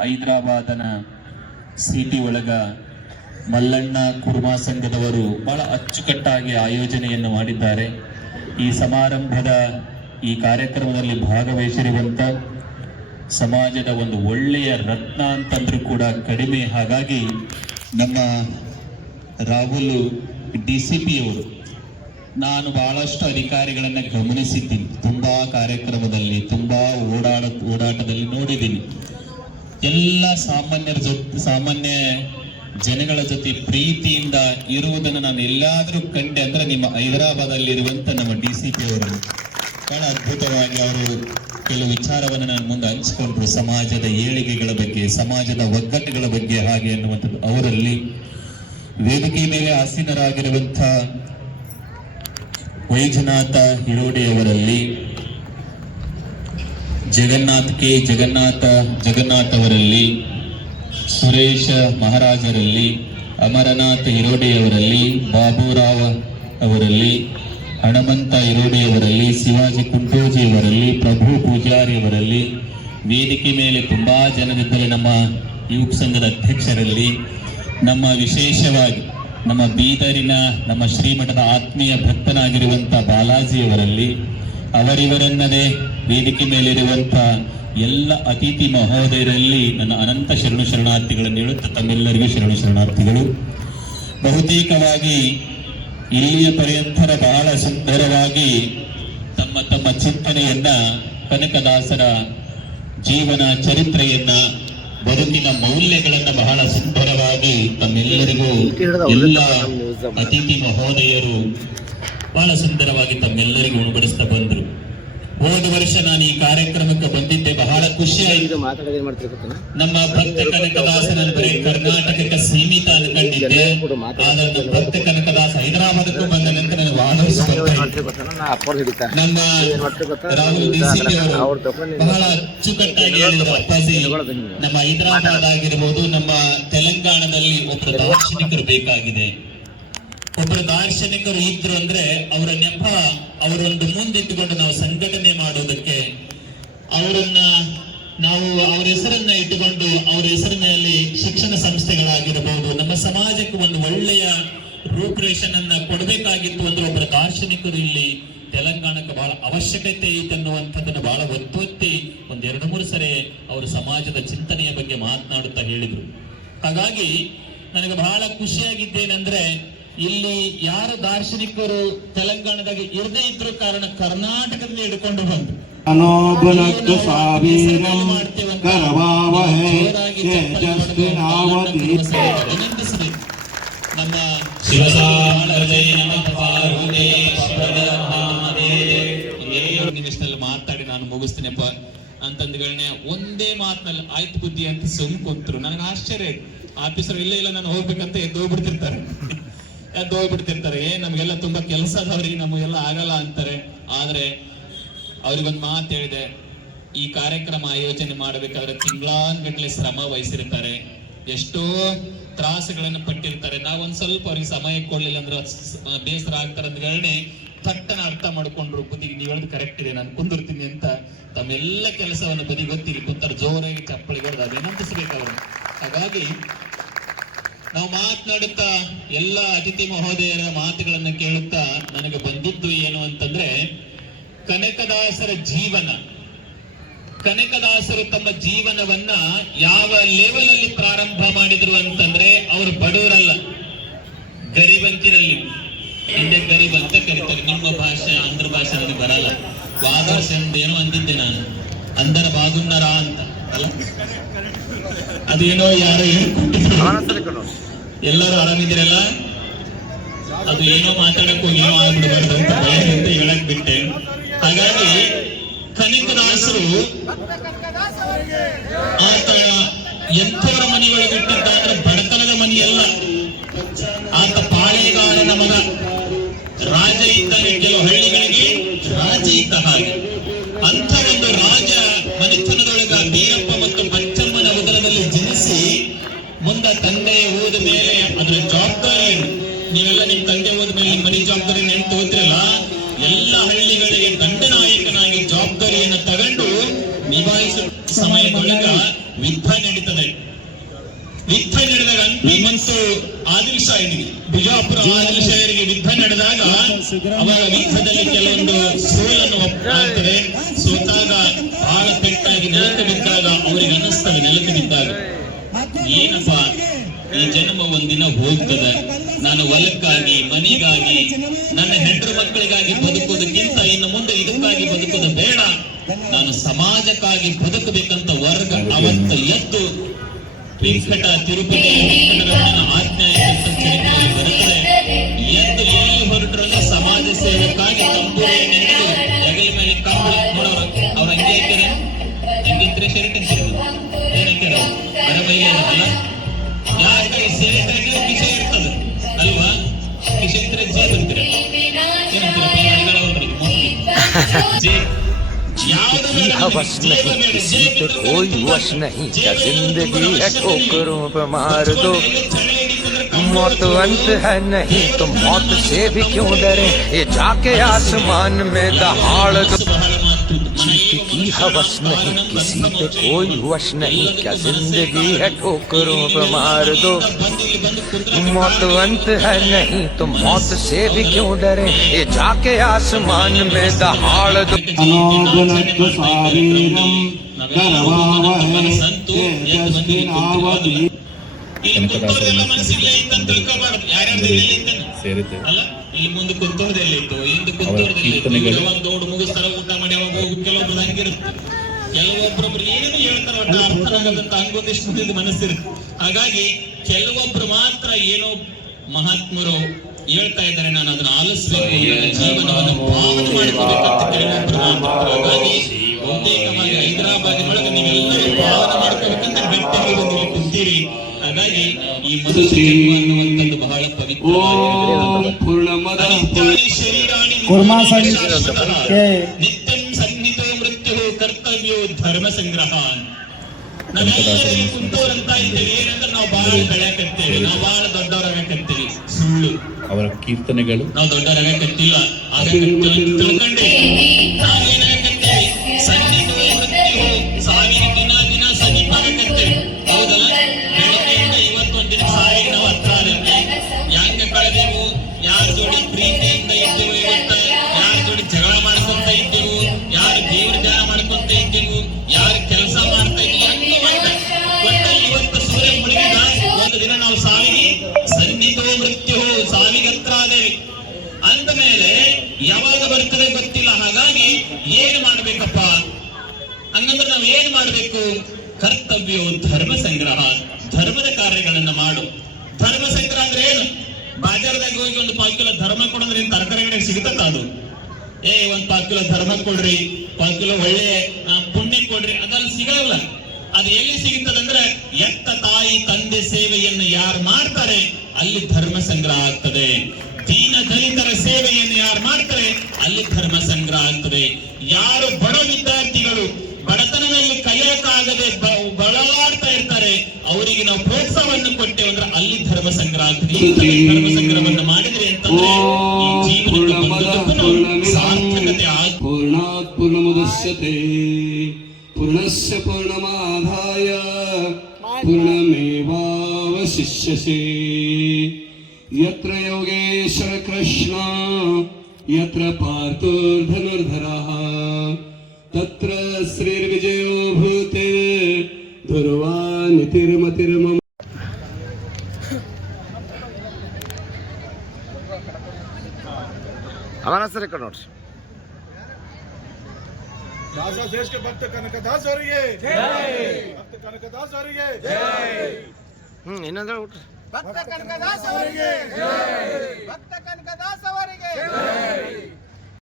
ಹೈದರಾಬಾದನ city ಒಳಗ ಮಲ್ಲಣ್ಣ ಕುರ್ಮಾ ಸಂಘದವರು ಬಹಳ ಅಚ್ಚುಕಟ್ಟಾಗಿ ಆಯೋಜನೆಯನ್ನು ಮಾಡಿದ್ದಾರೆ. ಈ ಸಮಾರಂಭದ ಈ ಕಾರ್ಯಕ್ರಮದಲ್ಲಿ ಭಾಗವಹಿಸಿರುವಂತ ಸಮಾಜದ ಒಂದು ಒಳ್ಳೆಯ ರತ್ನ ಅಂತಂದ್ರೂ ಕೂಡ ಕಡಿಮೆ. ಹಾಗಾಗಿ ನಮ್ಮ ರಾಹುಲ್ DCP ಅವರು, ನಾನು ಬಹಳಷ್ಟು ಅಧಿಕಾರಿಗಳನ್ನ ಗಮನಿಸಿದ್ದೀನಿ, ತುಂಬಾ ಕಾರ್ಯಕ್ರಮದಲ್ಲಿ ತುಂಬಾ ಓಡಾಟದಲ್ಲಿ ನೋಡಿದ್ದೀನಿ. ಎಲ್ಲ ಸಾಮಾನ್ಯ ಜನಗಳ ಜೊತೆ ಪ್ರೀತಿಯಿಂದ ಇರುವುದನ್ನು ನಾನು ಎಲ್ಲಾದ್ರೂ ಕಂಡೆ ಅಂದ್ರೆ ನಿಮ್ಮ ಹೈದರಾಬಾದಲ್ಲಿ ಇರುವಂತ ನಮ್ಮ DCP ಅವರು ಬಹಳ ಅದ್ಭುತವಾಗಿ ಅವರು ಕೆಲವು ವಿಚಾರವನ್ನು ನಾನು ಮುಂದೆ ಹಂಚಿಕೊಂಡ್ರು, ಸಮಾಜದ ಏಳಿಗೆಗಳ ಬಗ್ಗೆ, ಸಮಾಜದ ಒಗ್ಗಟ್ಟುಗಳ ಬಗ್ಗೆ ಹಾಗೆ ಅನ್ನುವಂಥದ್ದು. ಅವರಲ್ಲಿ ವೇದಿಕೆ ಮೇಲೆ ಆಸೀನರಾಗಿರುವಂಥ ವೈಜನಾಥ ಹಿರೋಡಿಯವರಲ್ಲಿ, ಜಗನ್ನಾಥ್ ಅವರಲ್ಲಿ, ಸುರೇಶ ಮಹಾರಾಜರಲ್ಲಿ, ಅಮರನಾಥ್ ಹಿರೋಡಿಯವರಲ್ಲಿ, ಬಾಬುರಾವ್ ಅವರಲ್ಲಿ, ಹಣಮಂತ ಹಿರೋಡಿಯವರಲ್ಲಿ, ಶಿವಾಜಿ ಕುಂಟೋಜಿಯವರಲ್ಲಿ, ಪ್ರಭು ಪೂಜಾರಿಯವರಲ್ಲಿ, ವೇದಿಕೆ ಮೇಲೆ ತುಂಬಾ ಜನರಿದ್ದರೆ ನಮ್ಮ ಯುವಕ ಸಂಘದ ಅಧ್ಯಕ್ಷರಲ್ಲಿ, ನಮ್ಮ ವಿಶೇಷವಾಗಿ ನಮ್ಮ ಬೀದರಿನ ನಮ್ಮ ಶ್ರೀಮಠದ ಆತ್ಮೀಯ ಭಕ್ತನಾಗಿರುವಂತ ಬಾಲಾಜಿಯವರಲ್ಲಿ, ಅವರಿವರನ್ನದೇ ವೇದಿಕೆ ಮೇಲಿರುವಂತ ಎಲ್ಲ ಅತಿಥಿ ಮಹೋದಯರಲ್ಲಿ ನನ್ನ ಅನಂತ ಶರಣಾರ್ಥಿಗಳನ್ನು ಹೇಳುತ್ತಾ ತಮ್ಮೆಲ್ಲರಿಗೂ ಶರಣಾರ್ಥಿಗಳು. ಬಹುತೇಕವಾಗಿ ಇಲ್ಲಿಯ ಪರ್ಯಂತರ ಬಹಳ ಸುಂದರವಾಗಿ ತಮ್ಮ ಚಿಂತನೆಯನ್ನ, ಕನಕದಾಸರ ಜೀವನ ಚರಿತ್ರೆಯನ್ನ, ಬದುಕಿನ ಮೌಲ್ಯಗಳನ್ನ ಬಹಳ ಸುಂದರವಾಗಿ ತಮ್ಮೆಲ್ಲರಿಗೂ ಎಲ್ಲ ಅತಿಥಿ ಮಹೋದಯರು ಬಹಳ ಸುಂದರವಾಗಿ ತಮ್ಮೆಲ್ಲರಿಗೂ ಉಣಬಡಿಸ್ತಾ ಬಂದ್ರು. ಹೋದ ವರ್ಷ ನಾನು ಈ ಕಾರ್ಯಕ್ರಮಕ್ಕೆ ಬಂದಿದ್ದೆ, ಬಹಳ ಖುಷಿಯಾಯಿತು. ನಮ್ಮ ಭಕ್ತ ಕನಕದಾಸನ ಬರೀ ಕರ್ನಾಟಕಕ್ಕೆ ಸೀಮಿತ ಅನ್ಕೊಂಡಿದ್ದೆ, ಆದ್ರೆ ನಮ್ಮ ಭಕ್ತ ಕನಕದಾಸ ಹೈದರಾಬಾದಕ್ಕೂ ಬಂದ ನಂತರ ನನಗೆ ಬಹಳ ನಮ್ಮ ರಾಹುಲ್ DCP ಅವರು ಬಹಳ ಅಚ್ಚುಕಟ್ಟಾಗಿ ಹೇಳಿದ್ರು, ಅಪ್ಪಾಜಿ ನಮ್ಮ ಹೈದರಾಬಾದ್ ಆಗಿರ್ಬೋದು, ನಮ್ಮ ತೆಲಂಗಾಣದಲ್ಲಿ ಒಬ್ಬರು ದಾರ್ಶನಿಕರು ಬೇಕಾಗಿದೆ. ಒಬ್ಬರು ದಾರ್ಶನಿಕರು ಇದ್ರು ಅಂದ್ರೆ ಅವರ ನೆಪ ಅವರೊಂದು ಮುಂದಿಟ್ಟುಕೊಂಡು ನಾವು ಸಂಘಟನೆ ಮಾಡೋದಕ್ಕೆ, ನಾವು ಅವರ ಹೆಸರನ್ನ ಇಟ್ಟುಕೊಂಡು ಅವರ ಹೆಸರಿನಲ್ಲಿ ಶಿಕ್ಷಣ ಸಂಸ್ಥೆಗಳಾಗಿರಬಹುದು, ನಮ್ಮ ಸಮಾಜಕ್ಕೆ ಒಂದು ಒಳ್ಳೆಯ ರೂಪರೇಷನನ್ನ ಕೊಡಬೇಕಾಗಿತ್ತು ಅಂದ್ರೆ ಒಬ್ಬರ ದಾರ್ಶನಿಕರು ಇಲ್ಲಿ ತೆಲಂಗಾಣಕ್ಕೆ ಬಹಳ ಅವಶ್ಯಕತೆ ಐತೆ ಅನ್ನುವಂಥದ್ದನ್ನು ಬಹಳ ಒತ್ತೊತ್ತಿ 2-3 ಸರಿ ಅವರು ಸಮಾಜದ ಚಿಂತನೆಯ ಬಗ್ಗೆ ಮಾತನಾಡುತ್ತಾ ಹೇಳಿದ್ರು. ಹಾಗಾಗಿ ನನಗೆ ಬಹಳ ಖುಷಿಯಾಗಿದ್ದೇನೆಂದ್ರೆ ಇಲ್ಲಿ ಯಾರು ದಾರ್ಶನಿಕರು ತೆಲಂಗಾಣದಾಗ ಇರದೇ ಇದ್ರು ಕಾರಣ ಕರ್ನಾಟಕದಲ್ಲಿ ಹಿಡ್ಕೊಂಡು ಬಂದು ನಮ್ಮ ನಿಮಿಷದಲ್ಲಿ ಮಾತಾಡಿ ನಾನು ಮುಗಿಸ್ತೀನಪ್ಪ ಅಂತಂದ್ಗಳನ್ನೇ ಒಂದೇ ಮಾತಿನಲ್ಲಿ ಆಯ್ತು ಬುದ್ಧಿ ಅಂತ ಸುಮ್ಕೊಂತರು. ನನಗೆ ಆಶ್ಚರ್ಯ, ಆಫೀಸರ್ ಇಲ್ಲ ನಾನು ಹೋಗ್ಬೇಕಂತ ಎದ್ದೋಗ್ಬಿಡ್ತಿರ್ತಾರೆ. ನಮ್ಗೆಲ್ಲ ತುಂಬಾ ಕೆಲಸ ಅದವ್ರಿಗೆ, ನಮಗೆಲ್ಲ ಆಗಲ್ಲ ಅಂತಾರೆ. ಆದ್ರೆ ಅವ್ರಿಗೊಂದು ಮಾತು ಹೇಳಿದೆ, ಈ ಕಾರ್ಯಕ್ರಮ ಆಯೋಜನೆ ಮಾಡಬೇಕಾದ್ರೆ ತಿಂಗಳಾನ್ಗಟ್ಲೆ ಶ್ರಮ ವಹಿಸಿರ್ತಾರೆ, ಎಷ್ಟೋ ತ್ರಾಸಗಳನ್ನು ಪಟ್ಟಿರ್ತಾರೆ. ನಾವೊಂದ್ ಸ್ವಲ್ಪ ಅವ್ರಿಗೆ ಸಮಯ ಕೊಡ್ಲಿಲ್ಲ ಅಂದ್ರೆ ಬೇಸರ ಆಗ್ತಾರೆ ಅಂದ್ಗಳನ್ನೇ ತಟ್ಟನ ಅರ್ಥ ಮಾಡ್ಕೊಂಡ್ರು, ಬುದ್ಧಿಗೆ ನೀವು ಹೇಳೋದು ಕರೆಕ್ಟ್ ಇದೆ, ನಾನು ಕುಂದಿರ್ತೀನಿ ಅಂತ ತಮ್ಮೆಲ್ಲ ಕೆಲಸವನ್ನು ಬದಿ ಗೊತ್ತಿರಿ ಕುಂತಾರೆ ಜೋರಾಗಿ ಚಪ್ಪಳಿ ಹೊಡೆದು ಅಭಿನಂದಿಸಬೇಕು ಅವರು. ಹಾಗಾಗಿ ನಾವು ಮಾತನಾಡುತ್ತಾ ಎಲ್ಲ ಅತಿಥಿ ಮಹೋದಯರ ಮಾತುಗಳನ್ನ ಕೇಳುತ್ತಾ ನನಗೆ ಬಂದಿದ್ದು ಏನು ಅಂತಂದ್ರೆ, ಕನಕದಾಸರ ಜೀವನ, ಕನಕದಾಸರು ತಮ್ಮ ಜೀವನವನ್ನ ಯಾವ ಲೆವೆಲ್ ಅಲ್ಲಿ ಪ್ರಾರಂಭ ಮಾಡಿದ್ರು ಅಂತಂದ್ರೆ, ಅವರು ಬಡವರಲ್ಲ, ಗರಿಬಂತಿರಲ್ಲಿ, ಹಿಂದೆ ಗರೀಬ್ ಅಂತ ಕರೀತಾರೆ. ನಿಮ್ಮ ಭಾಷೆ ಆಂಧ್ರ ಭಾಷೆ ನನಗೆ ಬರಲ್ಲ, ವಾದಾಸೆ ಅಂದೇನೋ ಅಂದಿದ್ದೆ ನಾನು, ಅಂದರ ಬಾಗುನ್ನರ ಅಂತ ಅಲ್ಲ, ಅದೇನೋ ಯಾರೋ ಹೇಳ್ಕೊಟ್ಟಿದ್ರು. ಎಲ್ಲರೂ ಆರಾಮಿದ್ದೀರಲ್ಲ, ಅದು ಏನೋ ಮಾತಾಡಕ್ ಹೋಗಿ ಏನೋ ಆಗ್ಬಿಡ್ಬಾರ್ದು ಅಂತ ಅಂತ ಹೇಳಕ್ ಬಿಟ್ಟೆ. ಹಾಗಾಗಿ ಕನಕದಾಸರು ಆತ ಎಂಥವರ ಮನೆಯೊಳಗೆ ಇಟ್ಟಿದ್ದ ಅಂದ್ರೆ ಬಡತನದ ಮನೆಯಲ್ಲ, ಆತ ಪಾಳೆಗಾರನ ಮಗ. ರಾಜ ಇದ್ದಾಗ ಕೆಲವು ಹಳ್ಳಿಗಳಿಗೆ ರಾಜ ಇದ್ದ ಹಾಗೆ ಅಂಥ ಒಂದು ರಾಜ ಮನೆತನದೊಳಗ ಬೀರಪ್ಪ ಮತ್ತು ಪಂಚಮ್ಮನ ಉದರದಲ್ಲಿ ಜನಿಸಿ ಮುಂದೆ ತಂದೆ ಹೋದ ಮೇಲೆ ಅದರ ಜವಾಬ್ದಾರಿ, ನೀವೆಲ್ಲ ನಿಮ್ ತಂದೆ ಹೋದ ಮೇಲೆ ನಿಮ್ಮ ಮನೆ ಜವಾಬ್ದಾರಿ ನೆನ್ತು ಹೋದ್ರಲ್ಲ, ಎಲ್ಲ ಹಳ್ಳಿಗಳಿಗೆ ದಂಡನಾಯಕನಾಗಿ ಜವಾಬ್ದಾರಿಯನ್ನು ತಗೊಂಡು ನಿಭಾಯಿಸುವ ಸಮಯದೊಳಗ ಯುದ್ಧ ನಡೀತದೆ. ಯುದ್ಧ ನಡೆದಾಗ ಹಂಪಿ ಮತ್ತು ಆದಿಲ್ ಶಾಹರಿಗೆ, ಬಿಜಾಪುರ ಆದಿಲ್ ಶಾಹರಿಗೆ ಯುದ್ಧ ನಡೆದಾಗ ಅವರ ಯುದ್ಧದಲ್ಲಿ ಕೆಲವೊಂದು ಸೋಲನ್ನು ಆಗ್ತದೆ. ಸೋತಾಗ ಬಹಳ ಪೆಟ್ಟಾಗಿ ನೆಲಕ್ಕೆ ಬಿದ್ದಾಗ ಅವರಿಗೆ ಅನ್ನಿಸ್ತದೆ, ನೆಲಕ್ಕೆ ಬಿದ್ದಾಗ ಏನಪ್ಪ ಈ ಜನ್ಮ ಒಂದಿನ ಹೋಗ್ತದೆ, ನಾನು ಹೊಲಕ್ಕಾಗಿ ಮನೆಗಾಗಿ ನನ್ನ ಹೆಂಡರು ಮಕ್ಕಳಿಗಾಗಿ ಬದುಕೋದಕ್ಕಿಂತ ಇನ್ನು ಮುಂದೆ ಇದಕ್ಕಾಗಿ ಬದುಕೋದು ಬೇಡ, ನಾನು ಸಮಾಜಕ್ಕಾಗಿ ಬದುಕಬೇಕಂತ ವರ್ಗ ಅವತ್ತು ಎದ್ದು ವೆಂಕಟ ತಿರುಪತಿ ಆಜ್ಞೆ ಚರಿತ್ರೆಯಲ್ಲಿ ಬರುತ್ತದೆ. ಎದ್ದು ಎಲ್ಲಿ ಹೊರಟ್ರಲ್ಲ ಸಮಾಜ ಸೇವಕ್ಕಾಗಿ ತಂಬೂರಿ ನೆನೆದು ಜಗಲಿ ಮೇಲೆ ಕಂಬಳಿ ನೋಡೋರು ಅವ್ರ ಹಂಗೆ ಹಾಕ್ಯಾರ, ಹಂಗಿದ್ರೆ ಶರ್ಟ್ ಅಂತೀರ, ಏನಂತೀರ ಬರಬೈಲಿ ಅಲ್ಲ, ಯಾಕೆ ಶರ್ಟ್ ಹಾಕಿದ್ರೆ ಕಿಸೆ ಇರ್ತದೆ ಅಲ್ವಾ, ಕಿಸೆ ಇದ್ರೆ ಜೇಬ್ ಅಂತೀರ, ಏನಂತೀರ ಜೇಬ್. जी हवस नहीं किसी पे कोई वश नहीं, क्या जिंदगी है ठोकरों पे मार दो, मौत अंत है नहीं तो मौत से भी क्यों डरे, ये जाके आसमान में दहाड़ दो। जीत की हवस नहीं किसी पे कोई वश नहीं, क्या जिंदगी है ठोकरों पे मार दो, मौत अंत है नहीं तो मौत से भी क्यों डरे, ये जाके आसमान में दहाड़ दो। ಇಲ್ಲಿ ಮುಂದೆ ಕುಂತೋರ್ದೆಲ್ಲ ಇತ್ತು, ಹಿಂದೆ ಕುಂತೋರ್ದೆಲ್ಲ ದೌಡ್ ಮುಗಿಸ್ತಾರ, ಊಟ ಮಾಡಿ ಅವಾಗ ಹೋಗಿ ಕೆಲವೊಬ್ರು ಹಂಗಿರುತ್ತೆ, ಕೆಲವೊಬ್ಬರೊಬ್ರು ಏನು ಹೇಳ್ತಾರ ಒಟ್ಟ ಅರ್ಥನಾಗದಂತ ಹಂಗೊಂದಿಷ್ಟು ಮುಂದಿನ ಮನಸ್ಸಿರುತ್ತೆ. ಹಾಗಾಗಿ ಕೆಲವೊಬ್ರು ಮಾತ್ರ ಏನೋ ಮಹಾತ್ಮರು ಹೇಳ್ತಾ ಇದ್ದಾರೆ, ನಾನು ಅದನ್ನ ಆಲಿಸ್ಬೇಕು, ಜೀವನವನ್ನು ಪಾವನೆ ಮಾಡಿಕೋಬೇಕಂತ ಕೆಲವೊಬ್ರು ಮಾತ್ರ. ಹಾಗಾಗಿ ಬಹುತೇಕವಾಗಿ ಹೈದರಾಬಾದಿನೊಳಗೆ ನೀವೆಲ್ಲರೂ ಪಾವನೆ ಮಾಡ್ಕೋಬೇಕಂತ ಬೆಟ್ಟಲ್ಲಿ ಬಂದು ಕುಂತೀರಿ. ಹಾಗಾಗಿ ಈ ಮನುಷ್ಯ ಜನ್ಮ ಅನ್ನುವಂಥದ್ದು ಬಹಳ ನಿತ್ಯಂ ಸನ್ನಿಧೋ ಮೃತ್ಯು ಕರ್ತವ್ಯೋ ಧರ್ಮ ಸಂಗ್ರಹ. ನಾವೆಲ್ಲರೂ ಕುಂತವ್ರಂತ ಇದ್ದೇವೆ, ಏನಂದ್ರೆ ನಾವು ಬಹಳ ಬೆಳೆಯಕತ್ತೇವೆ, ನಾವು ಬಹಳ ದೊಡ್ಡವರಾಗಕತ್ತೀವಿ, ಸುಳ್ಳು. ಅವರ ಕೀರ್ತನೆಗಳು ನಾವು ದೊಡ್ಡವರಾಗಕತ್ತಿಲ್ಲ, ತಿಳ್ಕೊಂಡೆ ನಾವೇನಾಗತ್ತೇವೆ, ಸನ್ನಿಧೋ ಮೃತ್ಯು ಸಾವಿನ ದಿನ ದಿನ ಸಮೀಪಾಗಕತ್ತೇವೆ, ಹೌದಲ್ಲ? ಬೆಳಗ್ಗೆಯಿಂದ ಇವತ್ತೊಂದು ದಿನ ಸಾವಿಗೆ ನಾವು ಹತ್ರ ಆದಕ್ಕೆ ಹೆಂಗ ಕಳೆದೆವು, ಯಾರ ಜೋಡಿ ಪ್ರೀತಿಯಿಂದ ಇದ್ದೆವು, ಇವತ್ತ ಯಾರ ಜೋಡಿ ಜಗಳ ಮಾಡ್ಕೊಂತ ಇದ್ದೆವು, ಯಾರು ದೇವ್ರ ಧ್ಯಾನ ಮಾಡ್ಕೊಂತ ಇದ್ದೆವು, ಯಾರು ಕೆಲಸ ಮಾಡ್ತಾ ಇದ್ದೀವಿ, ಹಂಗ ಮಾಡ್ತಾ ಒಟ್ಟಲ್ಲಿ ಇವತ್ತು ಸೂರ್ಯ ಮುಳುಗಿದ ಒಂದು ದಿನ ನಾವು ಸಾವಿಗೆ ಸನ್ನಿಧೋ ಮೃತ್ಯು ಸಾವಿಗೆ ಹತ್ರ ಆದೇವಿ ಅಂದ ಮೇಲೆ ಯಾವಾಗ ಬರ್ತದೆ ಗೊತ್ತಿಲ್ಲ. ಹಾಗಾಗಿ ಏನ್ ಮಾಡ್ಬೇಕಪ್ಪ ಹಂಗಂದ್ರೆ ನಾವ್ ಏನ್ ಮಾಡ್ಬೇಕು? ಕರ್ತವ್ಯವು ಧರ್ಮ ಸಂಗ್ರಹ, ಧರ್ಮದ ಕಾರ್ಯಗಳನ್ನ ಮಾಡು. ಧರ್ಮ ಸಂಗ್ರಹ ಅಂದ್ರೆ ಏನು? ಬಾಜಾರದಾಗ ಹೋಗಿ ಒಂದು 5 ಕಿಲೋ ಧರ್ಮ ಕೊಡಂದ್ರೆ ತರಕಾರಿ ಅಂಗಡಿಗೆ ಸಿಗುತ್ತ ಅದು? ಒಂದ್ 5 ಕಿಲೋ ಧರ್ಮ ಕೊಡ್ರಿ, 5 ಕಿಲೋ ಒಳ್ಳೆ ಪುಣ್ಯ ಕೊಡ್ರಿ, ಅದಲ್ಲಿ ಸಿಗಲ್ಲ. ಅದು ಎಲ್ಲಿ ಸಿಗುತ್ತದಂದ್ರೆ ಎತ್ತ ತಾಯಿ ತಂದೆ ಸೇವೆಯನ್ನು ಯಾರು ಮಾಡ್ತಾರೆ ಅಲ್ಲಿ ಧರ್ಮ ಸಂಗ್ರಹ ಆಗ್ತದೆ. ದೀನ ದಲಿತರ ಸೇವೆಯನ್ನು ಯಾರು ಮಾಡ್ತಾರೆ ಅಲ್ಲಿ ಧರ್ಮ ಸಂಗ್ರಹ ಆಗ್ತದೆ. ಯಾರು ಬಡ ವಿದ್ಯಾರ್ಥಿಗಳು ಬಡತನದಲ್ಲಿ ಕಲಿಯಕ್ಕಾಗದೆ ಬಳಲಾಡ್ತಾ ಇರ್ತಾರೆ, ಅವರಿಗೆ ನಾವು ಪ್ರೋತ್ಸಾಹವನ್ನು ಕೊಟ್ಟೇವೆ ಅಂದ್ರೆ ಅಲ್ಲಿ ಧರ್ಮ ಸಂಗ್ರಹ ಆಗ್ತದೆ. ಈ ಧರ್ಮ ಸಂಗ್ರಹವನ್ನು ಮಾಡಿದ್ರೆ ಅಂತಂದ್ರೆ ಈ ಜೀವನಕ್ಕೆ ಸಾರ್ಥಕತೆ ಆಗ್ತದೆ. ಪೂರ್ಣಾತ್ ಪೂರ್ಣಮುದಚ್ಯತೆ ಪೂರ್ಣಸ್ಯ ಪೂರ್ಣಮಾದಾಯ ಪೂರ್ಣಮೇವಾವಶಿಷ್ಯತೆ. ಯತ್ರ ಯೋಗೇಶ್ವರ ಕೃಷ್ಣ ಯತ್ರ ಪಾರ್ಥೋ ಧನುರ್ಧರಃ ತತ್ರ ಶ್ರೀರ್ವಿಜಯೋ ಭೂತೆ ಧ್ರುವಾ ನಿತಿರ್ಮತಿರ್ಮಮ. हमारा सर एक नोट्स दासा देश के भक्त कनकदास ಅವರಿಗೆ ಜೈ, ಭಕ್ತ ಕನಕದಾಸ್ ಅವರಿಗೆ ಜೈ, ಇನ್ನೊಂದು ಭಕ್ತ ಕನಕದಾಸ್ ಅವರಿಗೆ ಜೈ, ಭಕ್ತ ಕನಕದಾಸ್ ಅವರಿಗೆ ಜೈ.